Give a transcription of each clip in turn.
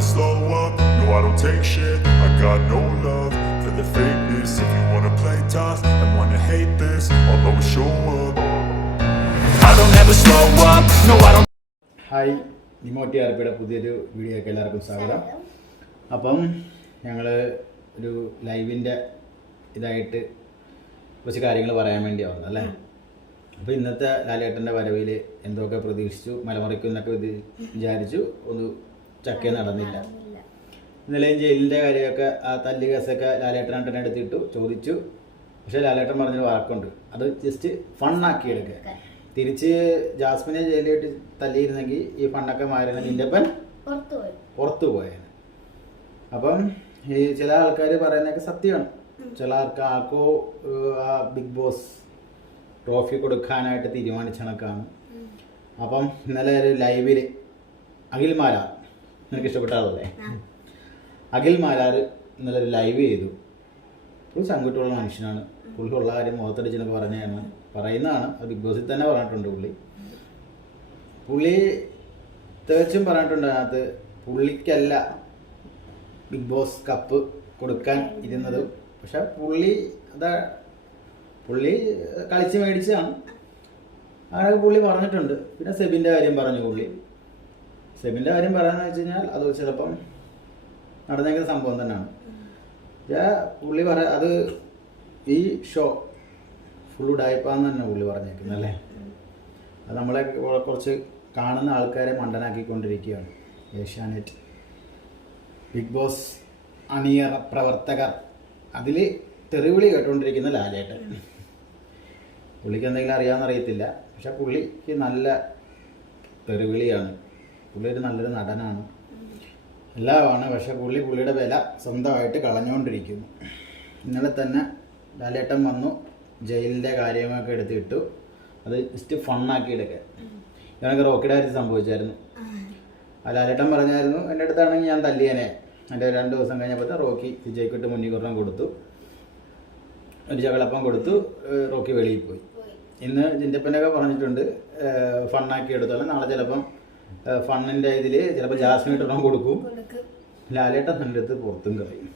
never slow up, no I don't take shit. I got no love for the fakeness. If you wanna play tough and wanna hate this I'll always show up. I don't ever slow up, no I don't hi നിമോട്ടി ആർപ്പിയുടെ പുതിയൊരു വീഡിയോയ്ക്ക് എല്ലാവർക്കും സ്വാഗതം. അപ്പം ഞങ്ങൾ ഒരു ലൈവിന്റെ ഇതായിട്ട് കുറച്ച് കാര്യങ്ങൾ പറയാൻ വേണ്ടി വന്നത് അല്ലേ അപ്പോൾ ഇന്നത്തെ ലാലേട്ടന്റെ വരവിൽ എന്തൊക്കെ പ്രതീക്ഷിച്ചു മലമറിക്കുന്നൊക്കെ വിധി- വിചാരിച്ചു ഒന്ന് ചക്ക നടന്നില്ല. ഇന്നലെയും ജയിലിന്റെ കാര്യമൊക്കെ ആ തല്ലി കേസൊക്കെ ലാലേട്ടനാട്ടനെ എടുത്തിട്ടു ചോദിച്ചു. പക്ഷെ ലാലേട്ടൻ പറഞ്ഞൊരു വാക്കുണ്ട്. അത് ജസ്റ്റ് ഫണ്ണാക്കി എടുക്കുക തിരിച്ച് ജാസ്മിനെ ജയിലിട്ട് തല്ലിയിരുന്നെങ്കിൽ ഈ ഫണ്ണൊക്കെ മാറിയ നിന്റെപ്പൻ പൻ പുറത്തു പോയത് അപ്പം ഈ ചില ആൾക്കാർ പറയുന്നതൊക്കെ സത്യമാണ്. ചില ആൾക്ക് ആർക്കോ ആ ബിഗ് ബോസ് ട്രോഫി കൊടുക്കാനായിട്ട് തീരുമാനിച്ച കണക്കാണ് അപ്പം ഇന്നലെ ഒരു ലൈവിൽ അഖിൽ നിനക്ക് ഇഷ്ടപ്പെട്ടാതല്ലേ അഖിൽ മാലാർ ഇന്നലെ ഒരു ലൈവ് ചെയ്തു. ഒരു ചങ്കുട്ടുള്ള മനുഷ്യനാണ്. പുള്ളി ഉള്ള കാര്യം മുഖത്തടിച്ചെന്നൊക്കെ പറഞ്ഞാണ് പറയുന്നതാണ്. അത് ബിഗ് ബോസിൽ തന്നെ പറഞ്ഞിട്ടുണ്ട് പുള്ളി. പുള്ളി തികച്ചും പറഞ്ഞിട്ടുണ്ട് അതിനകത്ത് പുള്ളിക്കല്ല ബിഗ് ബോസ് കപ്പ് കൊടുക്കാൻ ഇരുന്നത്. പക്ഷെ പുള്ളി അതാ പുള്ളി കളിച്ച് മേടിച്ചതാണ്. അങ്ങനെ പുള്ളി പറഞ്ഞിട്ടുണ്ട്. പിന്നെ സെബിന്റെ കാര്യം പറഞ്ഞു പുള്ളി. സെബിന്റെ കാര്യം പറയാന്ന് വെച്ച് കഴിഞ്ഞാൽ അത് ചിലപ്പം നടന്നേക്കുന്ന സംഭവം തന്നെയാണ്. പുള്ളി പറ അത് ഈ ഷോ ഫുൾ ഉടായ്പാന്ന് തന്നെ പുള്ളി പറഞ്ഞേക്കുന്നത് അല്ലേ? അത് നമ്മളെ കുറച്ച് കാണുന്ന ആൾക്കാരെ മണ്ടനാക്കിക്കൊണ്ടിരിക്കുകയാണ്. ഏഷ്യാനെറ്റ് ബിഗ് ബോസ് അണിയറ പ്രവർത്തകർ. അതിൽ തെറിവിളി കേട്ടുകൊണ്ടിരിക്കുന്ന ലാലേട്ടൻ. പുള്ളിക്ക് എന്തെങ്കിലും അറിയാമെന്ന് അറിയത്തില്ല. പക്ഷെ പുള്ളിക്ക് നല്ല തെറിവിളിയാണ്. പുള്ളി ഒരു നല്ലൊരു നടനാണ്. എല്ലാമാണ് പക്ഷെ പുള്ളി പുള്ളിയുടെ വില സ്വന്തമായിട്ട് കളഞ്ഞുകൊണ്ടിരിക്കുന്നു. ഇന്നലെ തന്നെ ലാലേട്ടൻ വന്നു ജയിലിന്റെ കാര്യങ്ങളൊക്കെ എടുത്തിട്ടു അത് ജസ്റ്റ് ഫണ്ണാക്കി എടുക്കുക ഇവനൊക്കെ റോക്കിയുടെ കാര്യം സംഭവിച്ചായിരുന്നു. ലാലേട്ടൻ പറഞ്ഞായിരുന്നു എന്റെ അടുത്താണെങ്കിൽ ഞാൻ തല്ലിയനെ. എന്റെ രണ്ട് ദിവസം കഴിഞ്ഞപ്പോൾ റോക്കി വിജയ്ക്കിട്ട് മുന്നിൽ കുറഞ്ഞം കൊടുത്തു. ഒരു ചകളപ്പം കൊടുത്തു റോക്കി വെളിയിൽ പോയി. ഇന്ന് ജിന്റപ്പനൊക്കെ പറഞ്ഞിട്ടുണ്ട് ഫണ്ണാക്കി എടുത്തോളാം. നാളെ ചിലപ്പം ഫണ്ണിന്റെ ഇതിൽ ചിലപ്പോ ജാസ്മിൻ ഇട്ടണം കൊടുക്കും. ലാലേട്ടൻ തന്റെ അടുത്ത് പുറത്തും കളയും.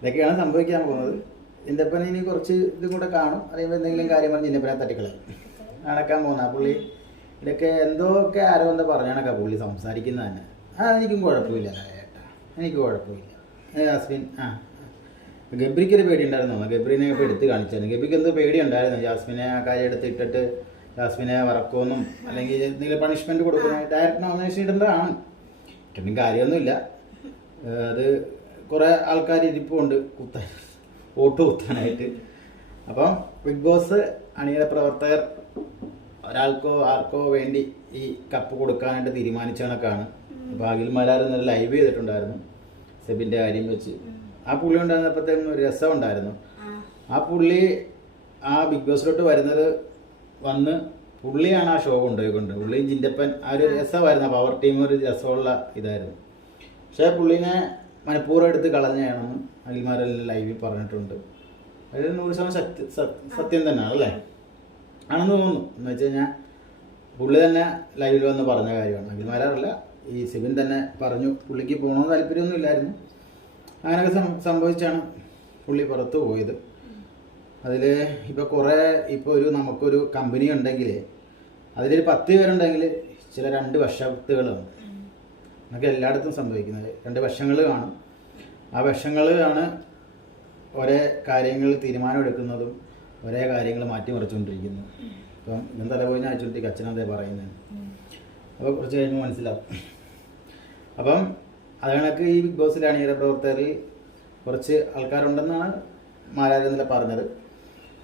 ഇതൊക്കെയാണ് സംഭവിക്കാൻ പോകുന്നത്. ജിന്റപ്പന ഇനി കുറച്ച് ഇതും കൂടെ കാണും. അറിയുമ്പോൾ എന്തെങ്കിലും കാര്യം പറഞ്ഞ് ഇന്നപ്പനെ തട്ടിക്കളയും. നടക്കാൻ പോകുന്ന പുള്ളി. ഇതൊക്കെ എന്തൊക്കെ ആരോ എന്താ പറഞ്ഞാണൊക്കെ പുള്ളി സംസാരിക്കുന്നത് തന്നെ. ആ എനിക്കും കുഴപ്പമില്ല ലാലേട്ട. എനിക്ക് കുഴപ്പമില്ല. ജാസ്മിൻ ആ. ഗബ്രിക്കൊരു പേടി ഉണ്ടായിരുന്നു. ഗബ്രിനെ ഇപ്പോൾ എടുത്ത് കാണിച്ചായിരുന്നു. ഗബ്രിക്ക് എന്തോ പേടി ഉണ്ടായിരുന്നു. ജാസ്മിനെ ആ കാര്യം എടുത്ത് ഇട്ടിട്ട് ജാസ്മിനെ വറക്കുമെന്നും അല്ലെങ്കിൽ എന്തെങ്കിലും പണിഷ്മെന്റ് കൊടുക്കുന്ന ഡയറക്റ്റ് നോമിനേഷൻ ഇടേണ്ടതാണ് ഇട്ടും കാര്യമൊന്നുമില്ല. അത് കുറേ ആൾക്കാർ ഇരിപ്പുണ്ട് കുത്താൻ വോട്ട് കുത്താനായിട്ട്. അപ്പം ബിഗ് ബോസ് അണിയുടെ പ്രവർത്തകർ ഒരാൾക്കോ ആർക്കോ വേണ്ടി ഈ കപ്പ് കൊടുക്കാനായിട്ട് തീരുമാനിച്ച കണക്കാണ് അപ്പോൾ അഖിൽ മലാർ ലൈവ് ചെയ്തിട്ടുണ്ടായിരുന്നു സെബിന്റെ കാര്യം വെച്ച്. ആ പുള്ളി ഉണ്ടായിരുന്നപ്പോഴത്തേക്കും ഒരു രസം ഉണ്ടായിരുന്നു. ആ. പുള്ളി ആ ബിഗ് ബോസിലോട്ട് വരുന്നത് വന്ന് പുള്ളിയാണ് ആ ഷോ കൊണ്ടുപോയിക്കൊണ്ട് പുള്ളിയും ചിന്തപ്പൻ ആ ഒരു രസമായിരുന്നു. പവർ ടീം ഒരു രസമുള്ള ഇതായിരുന്നു. പക്ഷേ പുള്ളിനെ മനഃപൂർവം എടുത്ത് കളഞ്ഞാണെന്ന് അഖിൽമാരെല്ലാം ലൈവിൽ പറഞ്ഞിട്ടുണ്ട്. അത് നൂറ് ശതമാനം സത്യ സത്യം തന്നെയാണ് അല്ലേ ആണെന്ന് തോന്നുന്നു. എന്ന് വെച്ച് കഴിഞ്ഞാൽ പുള്ളി തന്നെ ലൈവിൽ വന്ന് പറഞ്ഞ കാര്യമാണ്. അഖിൽമാരല്ല ഈ സിബിൻ തന്നെ പറഞ്ഞു പുള്ളിക്ക് പോകണമെന്ന് താല്പര്യമൊന്നും ഇല്ലായിരുന്നു. അങ്ങനെയൊക്കെ സംഭവിച്ചാണ് പുള്ളി പുറത്ത് പോയത്. അതിൽ ഇപ്പോൾ കുറേ ഇപ്പോൾ ഒരു നമുക്കൊരു കമ്പനി ഉണ്ടെങ്കിൽ അതിലൊരു പത്ത് പേരുണ്ടെങ്കിൽ ചില രണ്ട് വശത്തുകളാണ് നമുക്ക് എല്ലായിടത്തും സംഭവിക്കുന്നത്. രണ്ട് വശങ്ങൾ കാണും. ആ വശങ്ങൾ ആണ് ഒരേ കാര്യങ്ങൾ തീരുമാനമെടുക്കുന്നതും ഒരേ കാര്യങ്ങൾ മാറ്റിമറിച്ചുകൊണ്ടിരിക്കുന്നത് ഇപ്പം ഇവൻ തലപോയി അയച്ചുകൊണ്ടിരിക്കും അച്ഛനതേ പറയുന്നത്. അപ്പോൾ കുറച്ച് കഴിയുമ്പോൾ മനസ്സിലാവും. അപ്പം അത് ഈ ബിഗ് ബോസിലാണ് ഈ പ്രവർത്തകരിൽ കുറച്ച് ആൾക്കാരുണ്ടെന്നാണ് മാരാർ ഇന്നലെ പറഞ്ഞത്.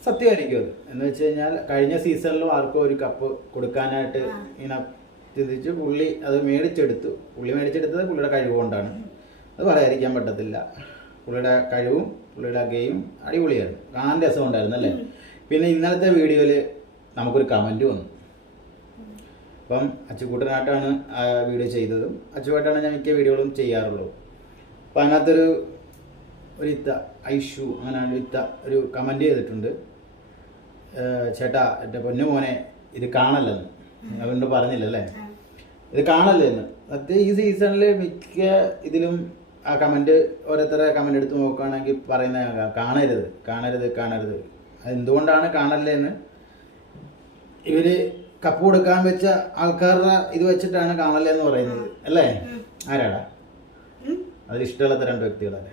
സത്യമായിരിക്കും അത്. എന്ന് വെച്ച് കഴിഞ്ഞാൽ കഴിഞ്ഞ സീസണിലും ആർക്കും ഒരു കപ്പ് കൊടുക്കാനായിട്ട് ഇങ്ങനെ ചിന്തിച്ചു പുള്ളി അത് മേടിച്ചെടുത്തു. പുള്ളി മേടിച്ചെടുത്തത് പുള്ളിയുടെ കഴിവ് കൊണ്ടാണ് അത് പറയാതിരിക്കാൻ പറ്റത്തില്ല. പുള്ളിയുടെ കഴിവും പുള്ളിയുടെ ഗെയിം അടിപൊളിയായിരുന്നു. കാണാൻ രസം ഉണ്ടായിരുന്നു അല്ലേ പിന്നെ ഇന്നലത്തെ വീഡിയോയിൽ നമുക്കൊരു കമന്റ് വന്നു. അപ്പം അച്ചുകൂട്ടനായിട്ടാണ് ആ വീഡിയോ ചെയ്തതും അച്ചുവായിട്ടാണ് ഞാൻ മിക്ക വീഡിയോകളും ചെയ്യാറുള്ളൂ. അപ്പം അതിനകത്തൊരു ഒരു ഇത്ത ഐഷു അങ്ങനെ ഒരു ഇത്ത ഒരു കമന്റ് ചെയ്തിട്ടുണ്ട്. ചേട്ടാ എന്റെ പൊന്നു മോനെ ഇത് കാണല്ലെന്ന്. അവനോട് പറഞ്ഞില്ലല്ലേ? ഇത് കാണല്ലെന്ന്. അത് ഈ സീസണിൽ മിക്ക ഇതിലും ആ കമന്റ് ഓരോരുത്തരെ കമന്റ് എടുത്ത് നോക്കുകയാണെങ്കിൽ പറയുന്ന കാണരുത് കാണരുത് കാണരുത്. അതെന്തുകൊണ്ടാണ് കാണല്ലേന്ന്? ഇവർ കപ്പ് കൊടുക്കാൻ വെച്ച ആൾക്കാരുടെ ഇത് വെച്ചിട്ടാണ് കാണല്ലേന്ന് പറയുന്നത് അല്ലേ? ആരാടാ? അതിൽ ഇഷ്ടമില്ലാത്ത രണ്ട് വ്യക്തികളല്ലേ?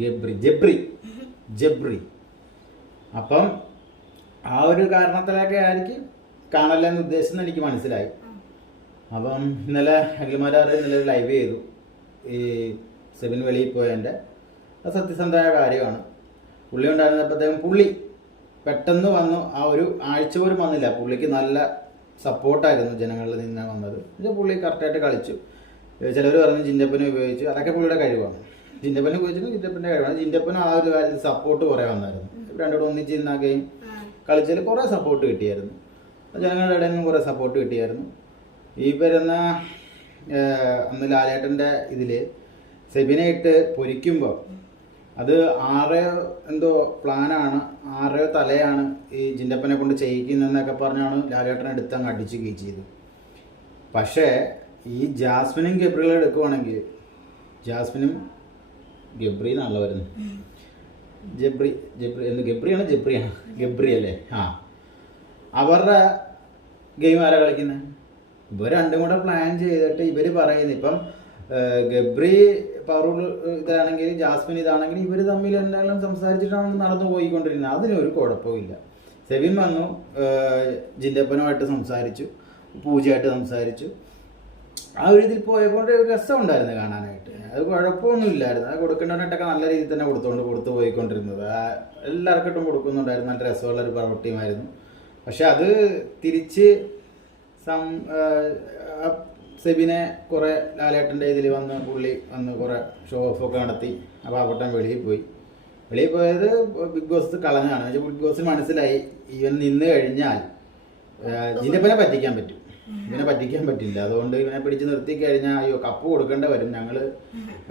ജബ്രി ജബ്രി ജബ്രി. അപ്പം ആ ഒരു കാരണത്തിലൊക്കെ ആയിരിക്കും കാണല്ലെന്ന് ഉദ്ദേശിച്ചെന്ന് എനിക്ക് മനസ്സിലായി. അപ്പം ഇന്നലെ അഖിൽമാരാറ് ഇന്നലെ ലൈവ് ചെയ്തു. ഈ സെബിൻ വെളിയിൽ പോയതിന്റെ. അത് സത്യസന്ധമായ കാര്യമാണ്. പുള്ളി ഉണ്ടായിരുന്നപ്പോഴത്തേക്കും പുള്ളി പെട്ടെന്ന് വന്നു. ആ ഒരു ആഴ്ച പോലും വന്നില്ല. പുള്ളിക്ക് നല്ല സപ്പോർട്ടായിരുന്നു ജനങ്ങളിൽ നിന്ന് വന്നത്. എന്നുവെച്ചാൽ പുള്ളി കറക്റ്റായിട്ട് കളിച്ചു. ചിലർ പറഞ്ഞു ജിന്റപ്പനും ഉപയോഗിച്ചു. അതൊക്കെ പുള്ളിയുടെ കഴിവാണ്. ജിന്റപ്പനും ഉപയോഗിച്ചിട്ട് ജിന്റപ്പന്റെ കഴിവാണ്. ജിന്റപ്പനും ആ ഒരു കാര്യത്തിൽ സപ്പോർട്ട് കുറേ വന്നായിരുന്നു. രണ്ടോട് നിന്ന ഗെയിം കളിച്ചതിൽ കുറേ സപ്പോർട്ട് കിട്ടിയായിരുന്നു. ജനങ്ങളുടെ ഇടയിൽ നിന്നും കുറേ സപ്പോർട്ട് കിട്ടിയായിരുന്നു. ഈ വരുന്ന അന്ന് ലാലേട്ടന്റെ ഇതിൽ സെബിനായിട്ട് പൊരിക്കുമ്പോൾ അത് ആറയോ എന്തോ പ്ലാനാണ് ആറയോ തലയാണ് ഈ ജിൻഡപ്പനെ കൊണ്ട് ചെയ്യിക്കുന്നതെന്നൊക്കെ പറഞ്ഞാണ് ലാലേട്ടൻ എടുത്ത് അങ്ങ് അടിച്ച് കീച്ചിയത്. പക്ഷേ ഈ ജാസ്മിനും ഗബ്രികളും എടുക്കുവാണെങ്കിൽ ജാസ്മിനും ഗബ്രി നല്ല വരുന്നു. ജബ്രി ജബ്രി എന്ന് ഗബ്രിയാണ് ജബ്രിയാണ്. ഗബ്രി അല്ലേ? ആ. അവരുടെ ഗെയിം ആരാ കളിക്കുന്നത് ഇവർ രണ്ടും കൂടെ പ്ലാൻ ചെയ്തിട്ട് ഇവർ പറയുന്നത് ഇപ്പം ഗബ്രി പവർ ഇതാണെങ്കിൽ ജാസ്മിൻ ഇതാണെങ്കിൽ ഇവർ തമ്മിൽ എന്തെങ്കിലും സംസാരിച്ചിട്ടാണ് നടന്നു പോയിക്കൊണ്ടിരുന്നത്. അതിനൊരു കുഴപ്പമില്ല സെബിൻ വന്നു ജിൻഡപ്പനുമായിട്ട് സംസാരിച്ചു പൂജയായിട്ട് സംസാരിച്ചു. ആ ഒരു ഇതിൽ പോയപ്പോൾ ഒരു രസമുണ്ടായിരുന്നു കാണാനായിട്ട്. അത് കുഴപ്പമൊന്നുമില്ലായിരുന്നു. അത് കൊടുക്കേണ്ടവരായിട്ടൊക്കെ നല്ല രീതിയിൽ തന്നെ കൊടുത്തുകൊണ്ട് കൊടുത്തു പോയിക്കൊണ്ടിരുന്നത്. എല്ലാവർക്കിട്ടും കൊടുക്കുന്നുണ്ടായിരുന്നു. നല്ല രസമുള്ള ഒരു പ്രവൃത്തിയുമായിരുന്നു പക്ഷെ അത് തിരിച്ച് സം സെബിനെ കുറെ ലാലേട്ടന്റെ ഇതിൽ വന്ന് പുള്ളി വന്ന് കുറെ ഷോ ഒക്കെ നടത്തി. അപ്പോൾ അവിട്ടൻ വെളിയിൽ പോയി. വെളിയിൽ പോയത് ബിഗ് ബോസ് കളഞ്ഞാണ് ബിഗ് ബോസിന് മനസ്സിലായി. ഇവൻ നിന്ന് കഴിഞ്ഞാൽ ജിന്നപ്പനെ പറ്റിക്കാൻ പറ്റും. ഇവനെ പറ്റിക്കാൻ പറ്റില്ല. അതുകൊണ്ട് ഇവനെ പിടിച്ച് നിർത്തി കഴിഞ്ഞാൽ അയ്യോ കപ്പ് കൊടുക്കേണ്ട വരും. ഞങ്ങൾ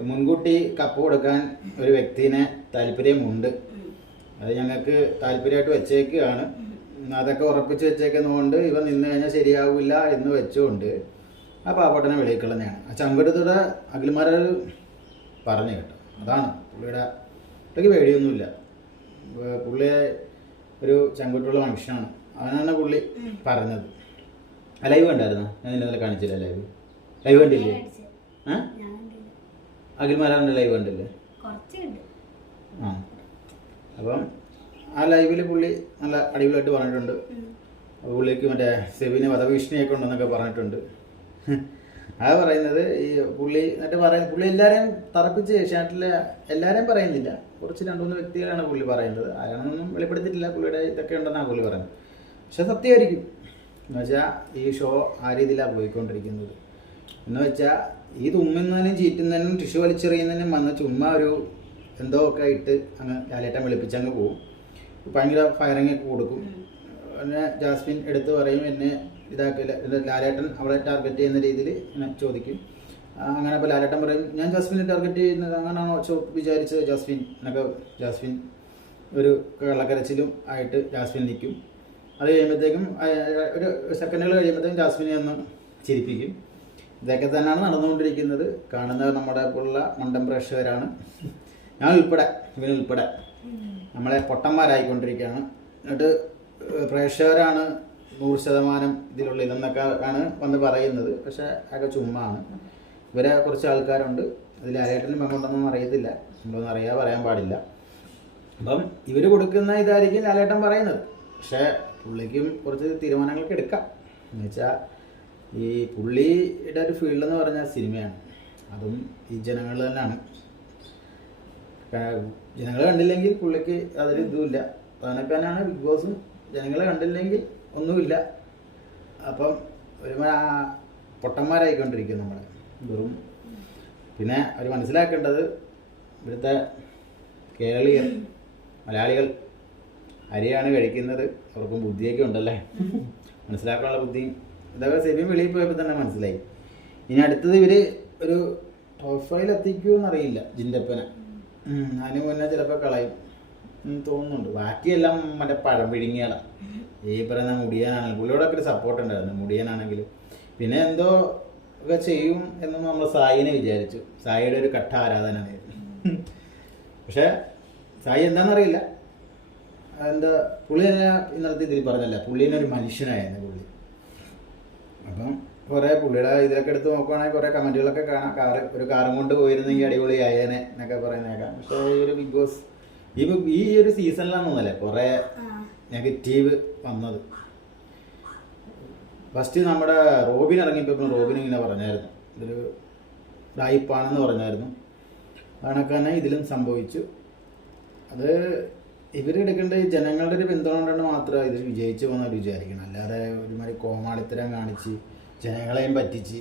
മുൻകൂട്ടി കപ്പ് കൊടുക്കാൻ ഒരു വ്യക്തിനെ താല്പര്യമുണ്ട്. അത് ഞങ്ങൾക്ക് താല്പര്യമായിട്ട് വെച്ചേക്കുകയാണ് അതൊക്കെ ഉറപ്പിച്ച് വെച്ചേക്കുന്നതുകൊണ്ട് ഇവ നിന്ന് കഴിഞ്ഞാൽ ശരിയാവില്ല എന്ന് വെച്ചുകൊണ്ട് ആ പാവപ്പെട്ടനെ വിളിക്കളഞ്ഞാണ് കളഞ്ഞാണ് ആ ചങ്കടത്തോടെ അഖിൽമാരെ പറഞ്ഞു കേട്ടോ. അതാണ് പുള്ളിയുടെ പുള്ളിക്ക് പേടിയൊന്നുമില്ല. പുള്ളിയെ ഒരു ചങ്കുട്ടുള്ള മനുഷ്യനാണ്. അവനാണ് പുള്ളി പറഞ്ഞത്. ലൈവ് കണ്ടായിരുന്നു? ഞാൻ ഇന്നലെ കാണിച്ചില്ല ലൈവ് ലൈവ് കണ്ടില്ലേ? അഖിൽമാരാറിന്റെ ലൈവ് കണ്ടില്ലേ? ആ. അപ്പം ആ ലൈവിൽ പുള്ളി നല്ല അടിപൊളിയായിട്ട് പറഞ്ഞിട്ടുണ്ട്. അപ്പോൾ പുള്ളിക്ക് മറ്റേ സെബിനെ വധഭീഷണിയൊക്കെ ഉണ്ടെന്നൊക്കെ പറഞ്ഞിട്ടുണ്ട്. അത് പറയുന്നത് ഈ പുള്ളി എന്നിട്ട് പറയുന്നത് പുള്ളി എല്ലാവരെയും തറപ്പിച്ച് ഏഷ്യാനെറ്റിലെ എല്ലാവരെയും പറയുന്നില്ല. കുറച്ച് രണ്ട് മൂന്ന് വ്യക്തികളാണ് പുള്ളി പറയുന്നത്. ആരാണെന്നൊന്നും വെളിപ്പെടുത്തിയിട്ടില്ല. പുള്ളിയുടെ ഇതൊക്കെ ഉണ്ടെന്നാണ് പുള്ളി പറയുന്നത്. പക്ഷെ സത്യമായിരിക്കും. എന്ന് വെച്ചാൽ ഈ ഷോ ആ രീതിയിലാണ് പോയിക്കൊണ്ടിരിക്കുന്നത്. എന്ന് വെച്ചാൽ ഈ തുമ്മുന്നതിനും ചീറ്റുന്നതിനും ടിഷ്യൂ വലിച്ചെറിയുന്നതിനും വന്ന ചുമ്മാ ഒരു എന്തോ ഒക്കെ ഇട്ട് അങ്ങ് ലാലേട്ടൻ വെളുപ്പിച്ച് അങ്ങ് പോകും ഭയങ്കര ഫയറിങ് ഒക്കെ കൊടുക്കും. പിന്നെ ജാസ്മിൻ എടുത്ത് പറയും എന്നെ ഇതാക്കില്ല. ഇത് ലാലേട്ടൻ അവളെ ടാർഗറ്റ് ചെയ്യുന്ന രീതിയിൽ ഇങ്ങനെ ചോദിക്കും. അങ്ങനെ അപ്പോൾ ലാലേട്ടൻ പറയും ഞാൻ ജാസ്മിനെ ടാർഗറ്റ് ചെയ്യുന്നത് അങ്ങനെയാണോ ചോ വിചാരിച്ചത് ജാസ്മിൻ എന്നൊക്കെ ജാസ്മിൻ ഒരു കള്ളക്കരച്ചിലും ആയിട്ട് ജാസ്മിൻ നിൽക്കും അത് കഴിയുമ്പോഴത്തേക്കും ഒരു സെക്കൻഡുകൾ കഴിയുമ്പോഴത്തേക്കും ജാസ്മിനെ ഒന്ന് ചിരിപ്പിക്കും. ഇതൊക്കെ തന്നെയാണ് നടന്നുകൊണ്ടിരിക്കുന്നത്. കാണുന്നത് നമ്മുടെ പോലുള്ള മണ്ടം പ്രേക്ഷകരാണ്. ഞാൻ ഉൾപ്പെടെ ഇവൻ ഉൾപ്പെടെ. നമ്മളെ പൊട്ടന്മാരായിക്കൊണ്ടിരിക്കുകയാണ്. എന്നിട്ട് പ്രേക്ഷകരാണ് നൂറ് ശതമാനം ഇതിലുള്ള ഇതെന്നൊക്കെ ആണ് വന്ന് പറയുന്നത്. പക്ഷെ അതൊക്കെ ചുമ്മാണ്. ഇവരെ കുറച്ച് ആൾക്കാരുണ്ട്. അതിൽ ആരേട്ടനും പെങ്ങോട്ടൊന്നും അറിയത്തില്ല. നമ്മളൊന്നും അറിയാതെ പറയാൻ പാടില്ല. അപ്പം ഇവർ കൊടുക്കുന്ന ഇതായിരിക്കും ലാലേട്ടൻ പറയുന്നത്. പക്ഷേ പുള്ളിക്കും കുറച്ച് തീരുമാനങ്ങളൊക്കെ എടുക്കാം. എന്ന് വെച്ചാൽ ഈ പുള്ളിയുടെ ഒരു ഫീൽഡ് എന്ന് പറഞ്ഞാൽ സിനിമയാണ്. അതും ഈ ജനങ്ങൾ തന്നെയാണ്. ജനങ്ങൾ കണ്ടില്ലെങ്കിൽ പുള്ളിക്ക് അതൊരു ഇതുമില്ല അതിനൊക്കെ തന്നെയാണ് ബിഗ് ബോസും ജനങ്ങളെ കണ്ടില്ലെങ്കിൽ ഒന്നുമില്ല. അപ്പം ഒരു പൊട്ടന്മാരായിക്കൊണ്ടിരിക്കും നമ്മൾ വെറും പിന്നെ അവർ മനസ്സിലാക്കേണ്ടത് ഇവിടുത്തെ കേരളീയർ മലയാളികൾ. അരിയാണ് കഴിക്കുന്നത്. അവർക്കും ബുദ്ധിയൊക്കെ ഉണ്ടല്ലേ? മനസ്സിലാക്കാനുള്ള ബുദ്ധിയും ഇതൊക്കെ സെബിയും വെളിയിൽ പോയപ്പോൾ തന്നെ മനസ്സിലായി. ഇനി അടുത്തത് ഇവർ ഒരു ടോപ്പ് ഫൈവിൽ എത്തിക്കുമെന്നറിയില്ല ജിൻഡപ്പനെ. ഉം, അതിന് മുന്നേ ചിലപ്പോൾ കളയും. തോന്നുന്നുണ്ട്. ബാക്കിയെല്ലാം മറ്റേ പഴം പിഴുങ്ങിയാളാണ് ഈ പറയുന്ന മുടിയനാണെങ്കിൽ പുള്ളിയോടൊക്കെ ഒരു സപ്പോർട്ട് ഉണ്ടായിരുന്നു. മുടിയനാണെങ്കിൽ പിന്നെ എന്തോ ഒക്കെ ചെയ്യും എന്ന് നമ്മൾ സായിനെ വിചാരിച്ചു. സായിയുടെ ഒരു കട്ട ആരാധനയായിരുന്നു പക്ഷെ സായി എന്താണെന്നറിയില്ല. എന്താ പുള്ളി തന്നെ ഇന്നലത്തെ ഇതിൽ പറഞ്ഞല്ല പുള്ളീനെ ഒരു മനുഷ്യനായിരുന്നു പുള്ളി. അപ്പം കുറേ പുള്ളിയുടെ ഇതിലൊക്കെ എടുത്ത് നോക്കുവാണെങ്കിൽ കുറേ കമന്റുകളൊക്കെ കാണാം. കാറ് ഒരു കാറും കൊണ്ട് പോയിരുന്നെങ്കിൽ അടിപൊളി അടിപൊളിയായേനെ എന്നൊക്കെ പറയുന്നേക്കാം. പക്ഷേ ഈ ഒരു ബിഗ് ബോസ് ഈ ഈ ഒരു സീസണിലാണെന്നല്ലേ കുറേ നെഗറ്റീവ് വന്നത്. ഫസ്റ്റ് നമ്മുടെ റോബിൻ ഇറങ്ങിയപ്പോൾ റോബിൻ ഇങ്ങനെ പറഞ്ഞായിരുന്നു. ഇതൊരു ഡായിപ്പാണെന്ന് പറഞ്ഞായിരുന്നു. അതൊക്കെ തന്നെ ഇതിലും സംഭവിച്ചു. അത് ഇവരെടുക്കേണ്ട ഈ ജനങ്ങളുടെ ഒരു പിന്തുണ കൊണ്ടാണ് മാത്രമേ ഇതിൽ വിജയിച്ചു പോകുന്നവർ വിചാരിക്കണം. അല്ലാതെ ഒരുമാതിരി കോമാളിത്തരം കാണിച്ച് ജനങ്ങളെയും പറ്റിച്ച്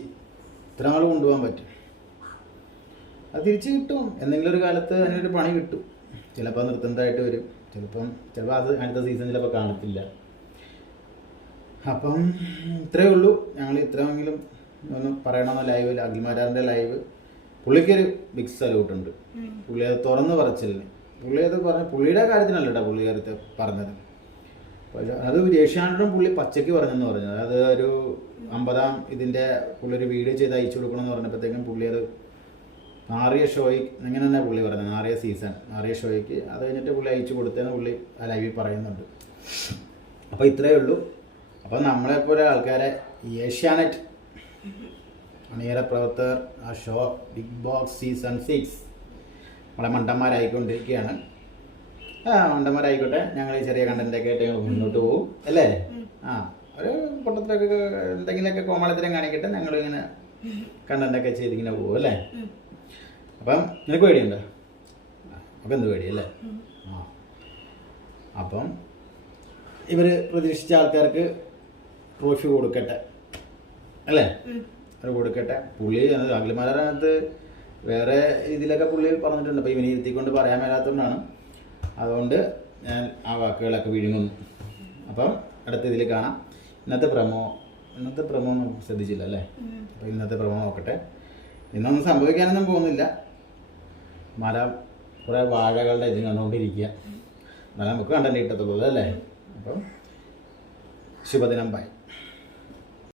ഇത്ര നാൾ കൊണ്ടുപോകാൻ പറ്റും. അത് തിരിച്ച് കിട്ടും. എന്തെങ്കിലും ഒരു കാലത്ത് അതിനൊരു പണി കിട്ടും. ചിലപ്പോൾ നിർത്തുന്നതായിട്ട് വരും. ചിലപ്പം ചിലപ്പോൾ അത് അടുത്ത സീസൺ ചിലപ്പോൾ കാണത്തില്ല. അപ്പം ഇത്രയേ ഉള്ളൂ. ഞങ്ങൾ ഇത്രയെങ്കിലും ഒന്ന് പറയണമെന്ന ലൈവ് അഖിൽമാരാറിന്റെ ലൈവ് പുള്ളിക്കൊരു ബിഗ് സല്യൂട്ട് ഉണ്ട്. പുള്ളി അത് തുറന്ന് പറച്ചില്ല പുള്ളി അത് പറഞ്ഞ പുള്ളിയുടെ കാര്യത്തിനല്ല കേട്ടോ പുള്ളി കാര്യത്തെ പറഞ്ഞത്. അത് ഏഷ്യാനോടും പുള്ളി പച്ചയ്ക്ക് പറഞ്ഞെന്ന് പറഞ്ഞു. അതായത് ഒരു അമ്പതാം ഇതിന്റെ പുള്ളി ഒരു വീഡിയോ ചെയ്ത് അയച്ചു കൊടുക്കണമെന്ന് പറഞ്ഞപ്പോഴത്തേക്കും പുള്ളി അത് നാറിയ ഷോയ്ക്ക് ഇങ്ങനെ തന്നെ പുള്ളി പറഞ്ഞത്. നാറിയ സീസൺ നാറിയ ഷോയ്ക്ക്. അത് കഴിഞ്ഞിട്ട് പുള്ളി അയച്ചു കൊടുത്തതെന്ന് പുള്ളി ലൈവിൽ പറയുന്നുണ്ട്. അപ്പോൾ ഇത്രയേ ഉള്ളൂ. അപ്പോൾ നമ്മളെപ്പോലെ ആൾക്കാരെ ഏഷ്യാനെറ്റ് അണിയറ പ്രവർത്തകർ ആ show Bigg Boss season six നമ്മളെ മണ്ടന്മാരായിക്കൊണ്ടിരിക്കുകയാണ്. ആ മണ്ടന്മാരായിക്കോട്ടെ. ഞങ്ങൾ ഈ ചെറിയ കണ്ടന്റൊക്കെ ആയിട്ട് ഞങ്ങൾ മുന്നോട്ട് പോകും അല്ലേ? ആ ഒരു പൊട്ടത്തിലൊക്കെ എന്തെങ്കിലുമൊക്കെ കോമാളിത്തരം കാണിക്കട്ടെ. ഞങ്ങളിങ്ങനെ കണ്ടന്റൊക്കെ ചെയ്തിങ്ങനെ പോകും അല്ലേ? അപ്പം നിനക്ക് പേടിയുണ്ടോ? അപ്പം എന്ത് പേടിയല്ലേ ആ. അപ്പം ഇവർ പ്രതീക്ഷിച്ച ആൾക്കാർക്ക് ട്രോഫി കൊടുക്കട്ടെ. അല്ലേ? അത് കൊടുക്കട്ടെ. പുള്ളി അത് അഖിലമാരകത്ത് വേറെ ഇതിലൊക്കെ പുള്ളി പറഞ്ഞിട്ടുണ്ട്. അപ്പോൾ ഇവനെ ഇരുത്തിക്കൊണ്ട് പറയാൻ മേലാത്തതുകൊണ്ടാണ്. അതുകൊണ്ട് ഞാൻ ആ വാക്കുകളൊക്കെ വിഴുങ്ങുന്നു. അപ്പം അടുത്ത ഇതിൽ കാണാം. ഇന്നത്തെ പ്രമോ ഇന്നത്തെ പ്രമോ ശ്രദ്ധിച്ചില്ല അല്ലേ? അപ്പോൾ ഇന്നത്തെ പ്രമോ നോക്കട്ടെ. ഇന്നൊന്നും സംഭവിക്കാനൊന്നും പോകുന്നില്ല. മല കുറേ വാഴകളുടെ ഇതിന് കണ്ടുകൊണ്ടിരിക്കുക. എന്നാലും നമുക്ക് കണ്ടന്റ് കിട്ടത്തുള്ളൂ അല്ലേ? അപ്പം ശുഭദിനം. ബൈ